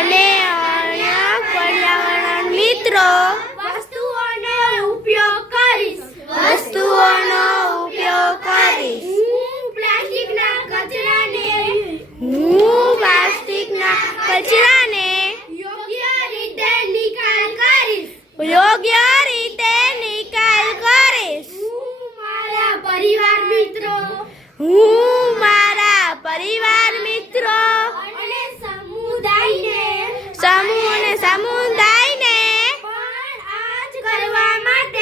અને અન્ય પર્યાવરણ મિત્રો વસ્તુઓનો ઉપયોગ કરીશ. વસ્તુઓનો ઉપયોગ કરીશ. હું પ્લાસ્ટિકના કચરાને હું પ્લાસ્ટિકના કચરાને યોગ્ય રીતે નિકાલ કરીશ. યોગ્ય રીતે નિકાલ કરીશ. હું મારા પરિવાર મિત્રો હું સમૂહ અને સમુદાયને પણ આજ કરવા માટે